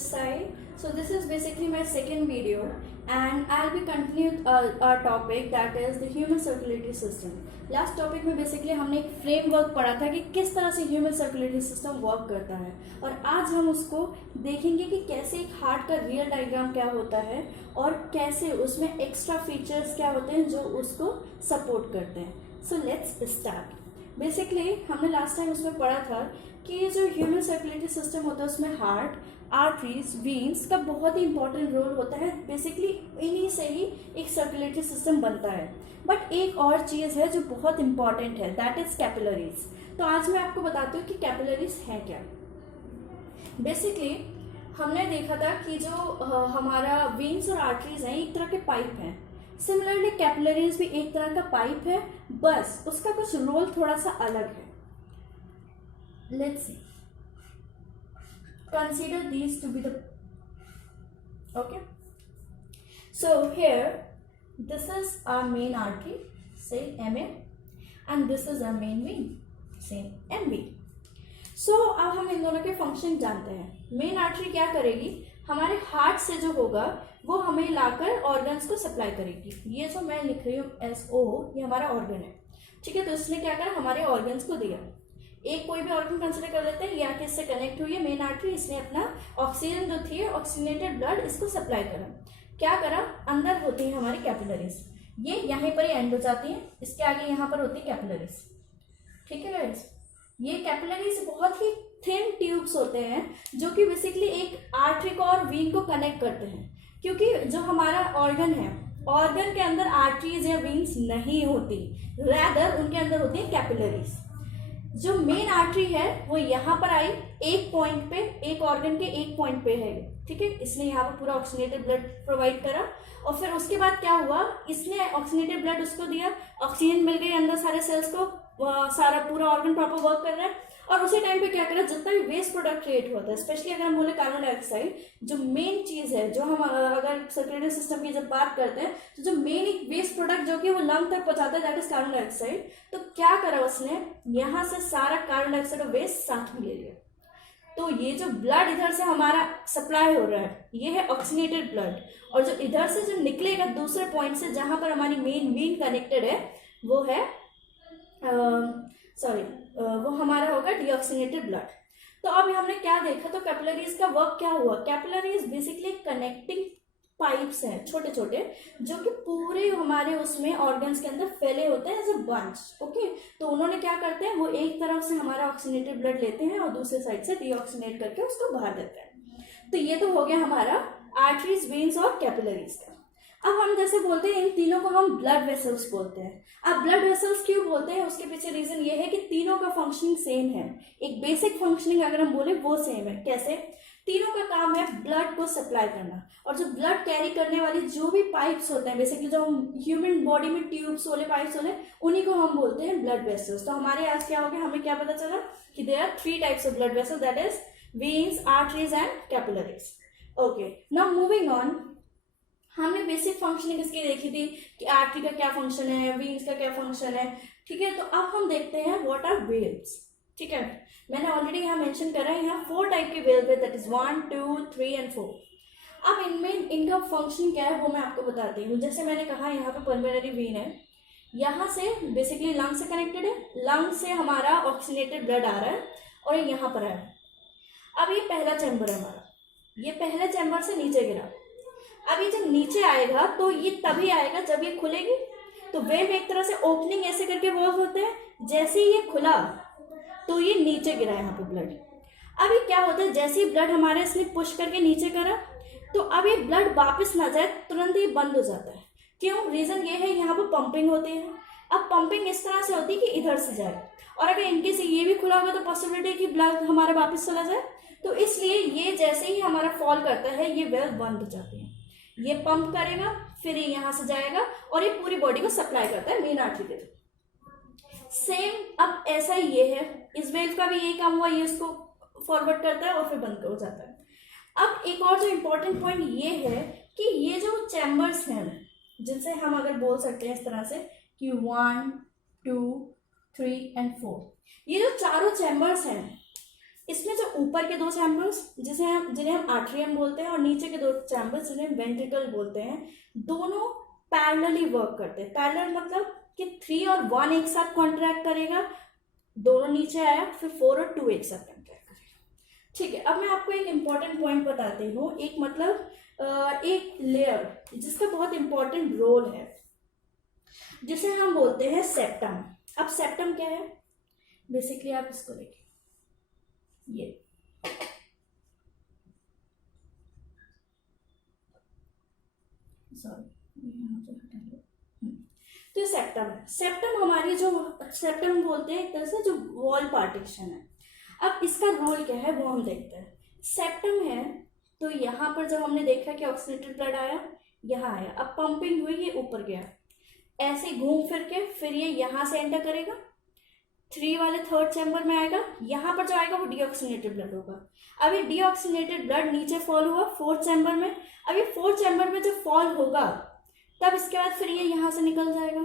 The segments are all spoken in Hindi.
this side. So this is basically my second video, and I'll be continuing our topic, that is the human circulatory system. Last topic में बेसिकली हमने एक फ्रेमवर्क पढ़ा था कि किस तरह से ह्यूमन सर्कुलेटरी सिस्टम वर्क करता है, और आज हम उसको देखेंगे कि कैसे एक हार्ट का रियल डायग्राम क्या होता है और कैसे उसमें एक्स्ट्रा फीचर्स क्या होते हैं जो उसको सपोर्ट करते हैं. So let's start. बेसिकली हमने लास्ट टाइम उसमें पढ़ा था कि ये जो ह्यूमन सर्कुलेटरी सिस्टम होता है उसमें हार्ट, आर्टरीज, वीन्स का बहुत ही इंपॉर्टेंट रोल होता है. बेसिकली इन्हीं से ही एक सर्कुलेटरी सिस्टम बनता है. बट एक और चीज़ है जो बहुत इंपॉर्टेंट है, दैट इज कैपिलरीज. तो आज मैं आपको बताती हूँ कि कैपिलरीज हैं क्या. बेसिकली हमने देखा था कि जो हमारा वीन्स और आर्टरीज हैं एक तरह के पाइप हैं. सिमिलरली कैपिलरीज भी एक तरह का पाइप है, बस उसका कुछ रोल थोड़ा सा अलग है. Let's see. Consider these to be the okay. So here this is our main artery, say MA, and this is our main vein, say MV. So अब हम इन दोनों के फंक्शन जानते हैं. मेन आर्टरी क्या करेगी, हमारे हार्ट से जो होगा वो हमें लाकर ऑर्गन्स को सप्लाई करेगी. ये जो मैं लिख रही हूँ SO, ये हमारा ऑर्गन है. ठीक है, तो इसने क्या करा, हमारे ऑर्गन्स को दिया. एक कोई भी ऑर्गन कंसिडर कर लेते हैं, या किससे कनेक्ट हुई है, मेन आर्टरी. इसने अपना ऑक्सीजन जो थी, ऑक्सीजनेटेड ब्लड इसको सप्लाई करा. क्या करा, अंदर होती है हमारी कैपिलरीज. ये यहाँ पर ही एंड हो जाती है, इसके आगे यहाँ पर होती है कैपिलरीज. ठीक है गाइस, ये कैपिलरीज बहुत ही थिन ट्यूब्स होते हैं जो कि बेसिकली एक आर्टरी को और वीन को कनेक्ट करते हैं. क्योंकि जो हमारा ऑर्गन है, ऑर्गन के अंदर आर्टरीज या वीन्स नहीं होती, रैदर उनके अंदर होती है कैपिलरीज. जो मेन आर्टरी है वो यहाँ पर आई एक पॉइंट पे, एक ऑर्गन के एक पॉइंट पे है. ठीक है, इसने यहाँ पर पूरा ऑक्सीजनेटेड ब्लड प्रोवाइड करा, और फिर उसके बाद क्या हुआ, इसने ऑक्सीजनेटेड ब्लड उसको दिया, ऑक्सीजन मिल गई अंदर सारे सेल्स को, सारा पूरा ऑर्गन प्रॉपर वर्क कर रहा है. और उसी टाइम पे क्या करा, जितना भी वेस्ट प्रोडक्ट क्रिएट होता है, स्पेशली अगर हम बोले कार्बन डाइऑक्साइड, जो मेन चीज है, जो हम अगर सर्कुलेटरी सिस्टम की जब बात करते हैं तो जो मेन एक वेस्ट प्रोडक्ट जो कि वो लंग तक पहुंचाता है, दैट इज कार्बन डाइऑक्साइड. तो क्या करा उसने, यहाँ से सारा कार्बन डाइऑक्साइड और वेस्ट साथ में ले लिया. तो ये जो ब्लड इधर से हमारा सप्लाई हो रहा है, ये है ऑक्सीजनेटेड ब्लड, और जो इधर से जो निकलेगा दूसरे पॉइंट से जहां पर हमारी मेन वेन कनेक्टेड है, वो है वो हमारा होगा डीऑक्सीजनेटेड ब्लड. तो अब हमने क्या देखा, तो कैपिलरीज का वर्क क्या हुआ. कैपिलरीज बेसिकली कनेक्टिंग पाइप्स हैं छोटे छोटे, जो कि पूरे हमारे उसमें ऑर्गन्स के अंदर फैले होते हैं एज अ बंच. ओके, तो उन्होंने क्या करते हैं, वो एक तरफ से हमारा ऑक्सीजनेटेड ब्लड लेते हैं और दूसरे साइड से डीऑक्सीजनेट करके उसको बाहर देते हैं. तो ये तो हो गया हमारा आर्टरीज, वेन्स और कैपिलरीज का. अब हम जैसे बोलते हैं, इन तीनों को हम ब्लड वेसल्स बोलते हैं. अब ब्लड वेसल्स क्यों बोलते हैं, उसके पीछे रीजन ये है कि तीनों का फंक्शनिंग सेम है. एक बेसिक फंक्शनिंग अगर हम बोले वो सेम है. कैसे, तीनों का काम है ब्लड को सप्लाई करना, और जो ब्लड कैरी करने वाली जो भी पाइप्स होते हैं, बेसिकली जो ह्यूमन बॉडी में ट्यूब्स वाले पाइप्स होते हैं, उन्हीं को हम बोलते हैं ब्लड वेसल्स. तो हमारे आज क्या हो गया, हमें क्या पता चला कि there are 3 types of blood vessel, that is veins, arteries and capillaries. Okay, now moving on. हमने बेसिक फंक्शनिंग इसकी देखी थी कि आर्टरी का क्या फंक्शन है, वीन्स का क्या फंक्शन है. ठीक है, तो अब हम देखते हैं व्हाट आर वेल्स. ठीक है, मैंने ऑलरेडी यहाँ मेंशन करा है, यहाँ 4 टाइप के वेल्स है, दैट इज 1, 2, 3 एंड 4. अब इनमें इनका फंक्शन क्या है वो मैं आपको बताती हूँ. जैसे मैंने कहा, यहाँ पे पल्मोनरी वेन है, यहाँ से बेसिकली लंग से कनेक्टेड है, लंग से हमारा ऑक्सीजनेटेड ब्लड आ रहा है और यहाँ पर है. अब ये पहला चैम्बर है हमारा, ये पहले चैम्बर से नीचे गिरा. अब ये जब नीचे आएगा तो ये तभी आएगा जब ये खुलेगी. तो वेव एक तरह से ओपनिंग ऐसे करके वॉल्व होते हैं, जैसे ही ये खुला तो ये नीचे गिरा यहाँ पे ब्लड. अब ये क्या होता है, जैसे ही ब्लड हमारे इसने पुश करके नीचे करा, तो अब ये ब्लड वापस ना जाए, तुरंत ही बंद हो जाता है. क्यों, रीजन ये है, यहाँ पे पंपिंग होती है. अब पंपिंग इस तरह से होती है कि इधर से जाए, और अगर इनके से ये भी खुला होगा तो पॉसिबिलिटी है कि ब्लड हमारा वापस चला जाए. तो इसलिए ये जैसे ही हमारा फॉल करता है, ये वेव बंद हो जाती है. ये पंप करेगा, फिर ये यहाँ से जाएगा और ये पूरी बॉडी को सप्लाई करता है मेन आर्टरी के थ्रू. सेम अब ऐसा ही ये है, इस वेव का भी यही काम हुआ, ये इसको फॉरवर्ड करता है और फिर बंद हो जाता है. अब एक और जो इम्पोर्टेंट पॉइंट ये है कि ये जो चैम्बर्स हैं, जिनसे हम अगर बोल सकते हैं इस तरह से कि 1, 2, 3 एंड 4, ये जो चारों चैम्बर्स हैं, इसमें जो ऊपर के दो चैम्बर्स जिन्हें हम आर्ट्रियम बोलते हैं और नीचे के दो चैम्बर्स जिन्हें वेंट्रिकल बोलते हैं, दोनों पैरेलली वर्क करते हैं। पैरेलल मतलब कि 3 और 1 एक साथ कॉन्ट्रैक्ट करेगा, दोनों नीचे आया, फिर 4 और 2 एक साथ कॉन्ट्रैक्ट करेगा। ठीक है, अब मैं आपको एक इंपॉर्टेंट पॉइंट बताती हूँ। एक मतलब एक लेयर जिसका बहुत इंपॉर्टेंट रोल है, जिसे हम बोलते हैं सेप्टम। अब सेप्टम क्या है? बेसिकली आप इसको देखिए, ये तो सेप्टम है। सेप्टम हमारी जो सेप्टम बोलते हैं एक तरह से जो वॉल पार्टीशन है। अब इसका रोल क्या है वो हम देखते हैं। सेप्टम है तो यहाँ पर जब हमने देखा कि ऑक्सीनेटेड ब्लड आया, यहाँ आया, अब पंपिंग हुई, ये ऊपर गया, ऐसे घूम फिर के फिर ये यहाँ से एंटर करेगा, 3 वाले थर्ड चैम्बर में आएगा, यहाँ पर जो आएगा वो डीऑक्सीनेटेड ब्लड होगा। अब ये डीऑक्सीनेटेड ब्लड नीचे फॉल हुआ 4th चैम्बर में। अब ये 4th चैम्बर में जब फॉल होगा तब इसके बाद फिर ये यहाँ से निकल जाएगा।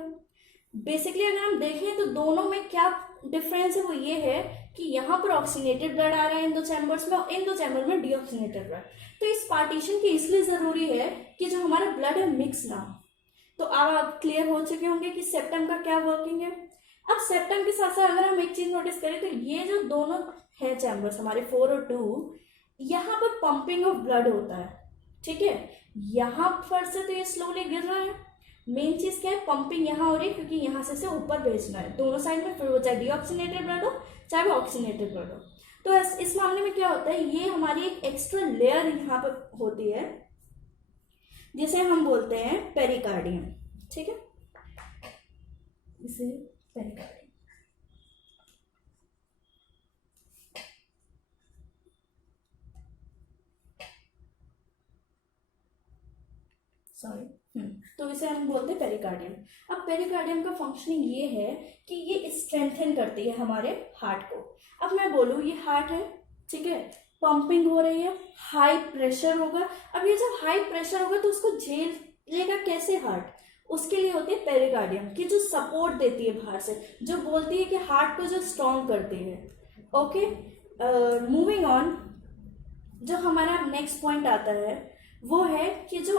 बेसिकली अगर हम देखें तो दोनों में क्या डिफरेंस है, वो ये है कि यहाँ पर ऑक्सीनेटेड ब्लड आ रहा है इन दो चैम्बर्स में, और इन दो चैम्बर में डीऑक्सीनेटेड ब्लड। तो इस पार्टीशन की इसलिए जरूरी है कि जो हमारा ब्लड है मिक्स ना हो। तो अब आप क्लियर हो चुके होंगे कि सेप्टम का क्या वर्किंग है। अब सेप्टम के साथ साथ अगर हम एक चीज नोटिस करें तो ये जो दोनों है चैम्बर्स हमारे 4 और 2, यहाँ पर पंपिंग ऑफ ब्लड होता है। ठीक है, यहाँ पर से तो ये स्लोली गिर रहा है। मेन चीज क्या है, पंपिंग यहाँ हो रही है क्योंकि यहाँ से ऊपर भेजना है दोनों साइड में, फिर वो चाहे डीऑक्सीनेटेड ब्लड हो चाहे वो ऑक्सीनेटेड ब्लड हो। तो इस मामले में क्या होता है, ये हमारी एक एक्स्ट्रा लेयर यहाँ पर होती है जिसे हम बोलते हैं पेरिकार्डियम। ठीक है, इसे पेरिकार्डियम। तो इसे हम बोलते हैं पेरिकार्डियम। अब पेरिकार्डियम का फंक्शनिंग ये है कि ये स्ट्रेंथन करती है हमारे हार्ट को। अब मैं बोलूँ ये हार्ट है, ठीक है, पंपिंग हो रही है, हाई प्रेशर होगा। अब ये जब हाई प्रेशर होगा तो उसको झेल लेगा कैसे हार्ट, उसके लिए होती है पेरिकार्डियम की जो सपोर्ट देती है बाहर से, जो बोलती है कि हार्ट को जो स्ट्रॉन्ग करती है। ओके, मूविंग ऑन, जो हमारा नेक्स्ट पॉइंट आता है वो है कि जो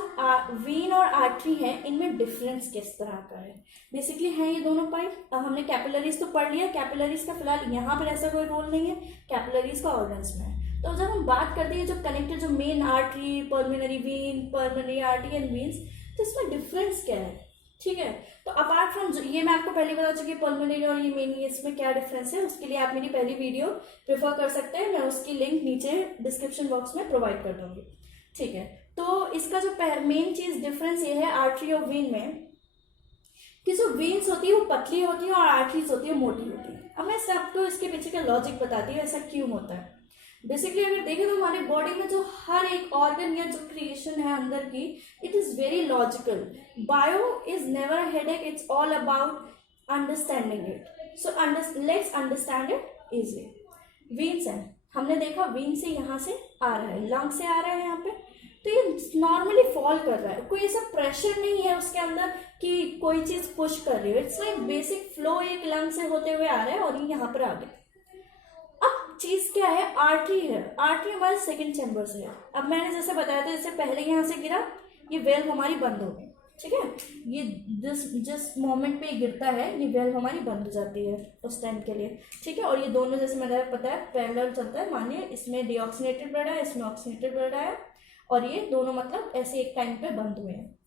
वेन और आर्टरी है इनमें डिफरेंस किस तरह का है। बेसिकली है ये दोनों पाइप। अब हमने कैपिलरीज तो पढ़ लिया, कैपिलरीज का फिलहाल यहाँ पर ऐसा कोई रोल नहीं है, कैपिलरीज का ऑर्गन्स में है। तो जब हम बात करते हैं जो कनेक्टेड जो main artery, pulmonary vein, pulmonary artery and veins, तो इसमें डिफरेंस क्या है। ठीक है, तो अपार्ट फ्रॉम ये मैं आपको पहले बता चुकी पर्मिनरी और ये मेन, इसमें क्या डिफरेंस है उसके लिए आप मेरी पहली वीडियो प्रेफर कर सकते हैं, मैं उसकी लिंक नीचे डिस्क्रिप्शन बॉक्स में प्रोवाइड कर दूंगी। ठीक है, तो इसका जो मेन चीज डिफरेंस ये है आर्टरी और वेन में कि जो वेन्स होती है वो पतली होती है और आर्टरीज होती है मोटी होती है। अब मैं सबको इसके पीछे का लॉजिक बताती हूँ ऐसा क्यों होता है। बेसिकली अगर देखें तो हमारे बॉडी में जो हर एक ऑर्गन या जो क्रिएशन है अंदर की, it is very logical. Bio is never a headache, it's all about understanding it. So let's understand it easily. Veins है, हमने देखा वेन से यहाँ से आ रहा है, लंग से आ रहा है यहाँ पे, तो ये नॉर्मली फॉल कर रहा है, कोई ऐसा प्रेशर नहीं है उसके अंदर कि कोई चीज पुश कर रही है। इट्स लाइक बेसिक फ्लो एक लंग से होते हुए आ रहा है और ये यहाँ पर आ गया। अब चीज क्या है, आर्टरी है, आर्टरी हमारे सेकंड चैम्बर से है। अब मैंने जैसे बताया था, इससे पहले यहाँ से गिरा, ये वेल्व हमारी बंद हो गई। ठीक है, ये जिस मोमेंट पे गिरता है ये वेल्व हमारी बंद हो जाती है उस टाइम के लिए। ठीक है, और ये दोनों जैसे मैंने पता है पैरेलल चलता है। मानिए इसमें डीऑक्सीनेटेड ब्लड आया, इसमें ऑक्सीनेटेड ब्लड आया, और ये दोनों मतलब ऐसे एक टाइम पे बंद हुए हैं।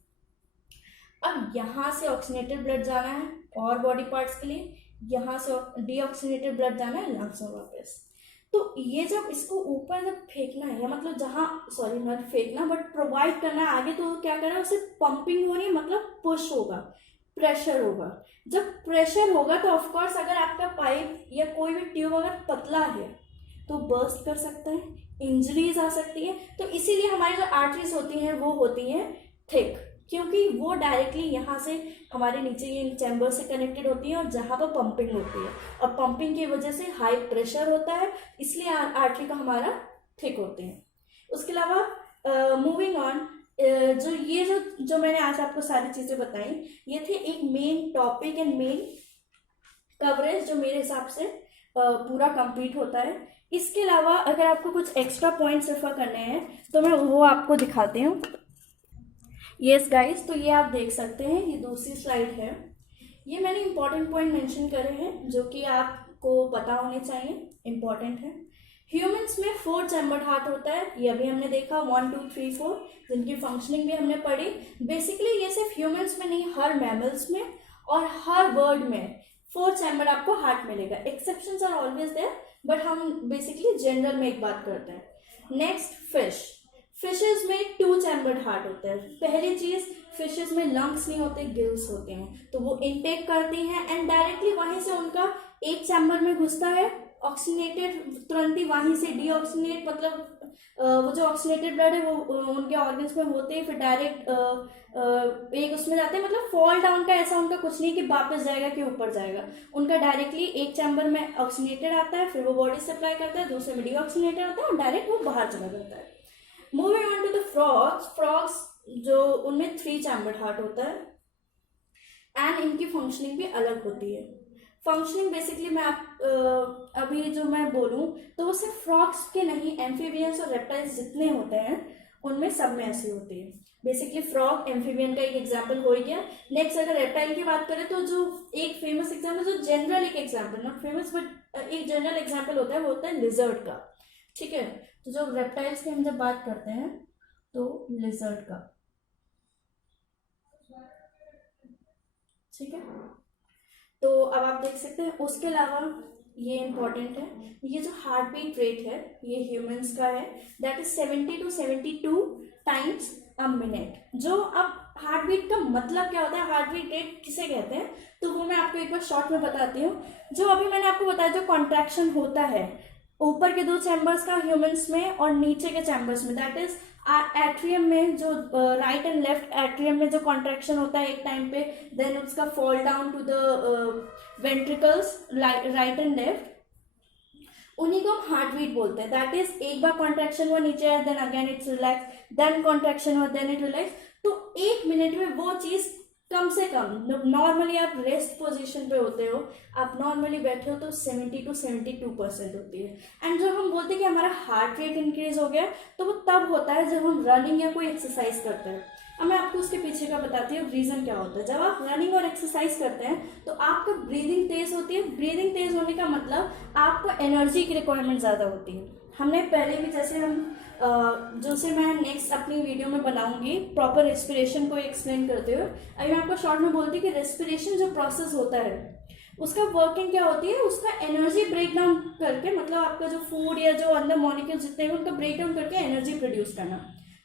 अब यहाँ से ऑक्सीनेटेड ब्लड जाना है और बॉडी पार्ट्स के लिए, यहाँ से डीऑक्सीनेटेड ब्लड जाना है लंग्स में वापस। तो ये जब इसको ऊपर जब फेंकना है, या मतलब जहाँ, सॉरी नॉट फेंकना बट प्रोवाइड करना है आगे, तो क्या कर रहा है, उसे पंपिंग हो रही है, मतलब पुश होगा, प्रेशर होगा। जब प्रेशर होगा तो ऑफकोर्स अगर आपका पाइप या कोई भी ट्यूब अगर पतला है तो बर्स्ट कर सकता है, इंजरीज आ सकती है। तो इसीलिए हमारी जो आर्टरीज होती हैं वो होती हैं थिक, क्योंकि वो डायरेक्टली यहाँ से हमारे नीचे ये चैम्बर से कनेक्टेड होती है और जहाँ पर पंपिंग होती है, और पंपिंग की वजह से हाई प्रेशर होता है, इसलिए आर्टरी का हमारा थिक होते हैं। उसके अलावा मूविंग ऑन, जो मैंने आज आपको सारी चीज़ें बताई, ये थे एक main topic and main coverage जो मेरे हिसाब से पूरा कंप्लीट होता है। इसके अलावा अगर आपको कुछ एक्स्ट्रा पॉइंट्स रेफर करने हैं तो मैं वो आपको दिखाती हूँ। यस गाइस, तो ये आप देख सकते हैं, ये दूसरी स्लाइड है। ये मैंने इंपॉर्टेंट पॉइंट मेंशन करे हैं जो कि आपको पता होने चाहिए, इंपॉर्टेंट है। ह्यूमंस में 4 चैम्बर्ड हार्ट होता है, ये अभी हमने देखा 1 2 3 4, जिनकी फंक्शनिंग भी हमने पढ़ी। बेसिकली ये सिर्फ ह्यूमंस में नहीं, हर मैमल्स में और हर बर्ड में 4 चैम्बर आपको हार्ट मिलेगा। Exceptions are always there, but हम बेसिकली जनरल में एक बात करते हैं। नेक्स्ट, फिशेस में 2 चैम्बर्ड हार्ट होता है। पहली चीज, फिशेस में लंग्स नहीं होते, गिल्स होते हैं, तो वो इनटेक करती हैं एंड डायरेक्टली वहीं से उनका एक चैम्बर में घुसता है, ऑक्सीनेटेड तुरंत ही वहीं से डीऑक्सीनेट, मतलब वो जो ऑक्सीनेटेड ब्लड है वो उनके ऑर्गन्स में होते हैं, फिर डायरेक्ट एक उसमें जाते हैं। मतलब फॉल डाउन का ऐसा उनका कुछ नहीं कि वापस जाएगा कि ऊपर जाएगा, उनका डायरेक्टली एक चैम्बर में ऑक्सीनेटेड आता है, फिर वो बॉडी सप्लाई करता है, दूसरे में डीऑक्सीनेटेड आता है और डायरेक्ट वो बाहर चला जाता है। Moving on to the frogs जो उनमें 3 चैम्बर्ड हार्ट होता है एंड इनकी फंक्शनिंग भी अलग होती है। फंक्शनिंग बेसिकली मैं अभी जो मैं बोलूँ तो वो सिर्फ फ्रॉग्स के नहीं, एम्फीबियंस और रेप्टाइल्स जितने होते हैं उनमें सब में ऐसी होती है। बेसिकली फ्रॉग एम्फीबियन का एक एग्जाम्पल हो गया। नेक्स्ट अगर रेप्टाइल की बात करें तो जो एक फेमस एग्जाम्पल, जो जनरल एक एग्जाम्पल, नॉट फेमस बट एक जनरल एग्जाम्पल होता है, वो होता है लिजर्ड का। ठीक है, तो जो रेप्टाइल्स की हम जब बात करते हैं तो लिजर्ड का, ठीक है। तो अब आप देख सकते हैं, उसके अलावा ये इंपॉर्टेंट है, ये जो हार्ट बीट रेट है ये ह्यूमंस का है, that is 70 to 72 times a minute. जो अब हार्ट बीट का मतलब क्या होता है, हार्ट बीट रेट किसे कहते हैं, तो वो मैं आपको एक बार शॉर्ट में बताती हूँ। जो अभी मैंने आपको बताया, जो कॉन्ट्रैक्शन होता है ऊपर के 2 चैम्बर्स का ह्यूमंस में और नीचे के चैम्बर्स में, दैट इज एट्रियम में, जो राइट एंड लेफ्ट एट्रियम में जो कॉन्ट्रैक्शन होता है एक टाइम पे, देन उसका fall down to the ventricles right and left, उन्हीं को हम हार्ट बीट बोलते हैं। दैट इज एक बार कॉन्ट्रैक्शन हुआ नीचे है, then again it's relax, then contraction हुआ, देन इट रिलैक्स। तो 1 मिनट में वो चीज कम से कम, नॉर्मली आप रेस्ट पोजीशन पे होते हो, आप नॉर्मली बैठे हो तो 70 to 72% होती है। एंड जब हम बोलते हैं कि हमारा हार्ट रेट इंक्रीज हो गया, तो वो तब होता है जब हम रनिंग या कोई एक्सरसाइज करते हैं। अब मैं आपको उसके पीछे का बताती हूँ रीजन क्या होता है। जब आप रनिंग और एक्सरसाइज करते हैं तो आपका ब्रीदिंग तेज होती है। ब्रीदिंग तेज होने का मतलब आपको एनर्जी की रिक्वायरमेंट ज़्यादा होती है। हमने पहले भी, जैसे हम जो से मैं नेक्स्ट अपनी वीडियो में बनाऊंगी प्रॉपर रेस्पिरेशन को एक्सप्लेन करते हुए, अभी मैं आपको शॉर्ट में बोलती हूँ कि रेस्पिरेशन जो प्रोसेस होता है उसका वर्किंग क्या होती है, उसका एनर्जी ब्रेक डाउन करके, मतलब आपका जो फूड या जो अंदर मॉलिक्यूल्स जितने हैं उनका ब्रेक डाउन करके एनर्जी प्रोड्यूस करना,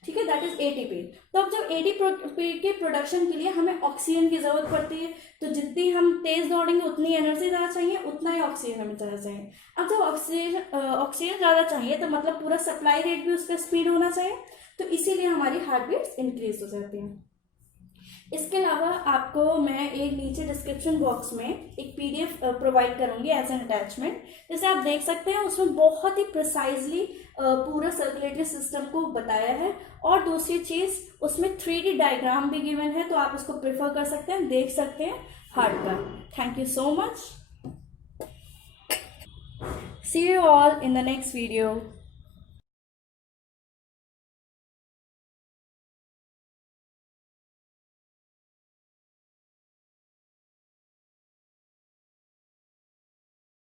ठीक है, दैट इज एटीपी। तो अब जब एटीपी के प्रोडक्शन के लिए हमें ऑक्सीजन की जरूरत पड़ती है, तो जितनी हम तेज दौड़ेंगे उतनी एनर्जी ज़्यादा चाहिए, उतना ही ऑक्सीजन हमें ज़्यादा चाहिए। अब जब ऑक्सीजन ज़्यादा चाहिए तो मतलब पूरा सप्लाई रेट भी उसका स्पीड होना चाहिए, तो इसीलिए हमारी हार्ट बीट्स इंक्रीज हो जाती हैं। इसके अलावा आपको मैं एक नीचे डिस्क्रिप्शन बॉक्स में एक पीडीएफ प्रोवाइड करूंगी एज एन अटैचमेंट, जैसे आप देख सकते हैं उसमें बहुत ही प्रिसाइजली पूरा सर्कुलेटरी सिस्टम को बताया है। और दूसरी चीज, उसमें 3D डायग्राम भी गिवन है, तो आप उसको प्रेफर कर सकते हैं, देख सकते हैं हार्ट का। Thank you so much, see you all in the next video.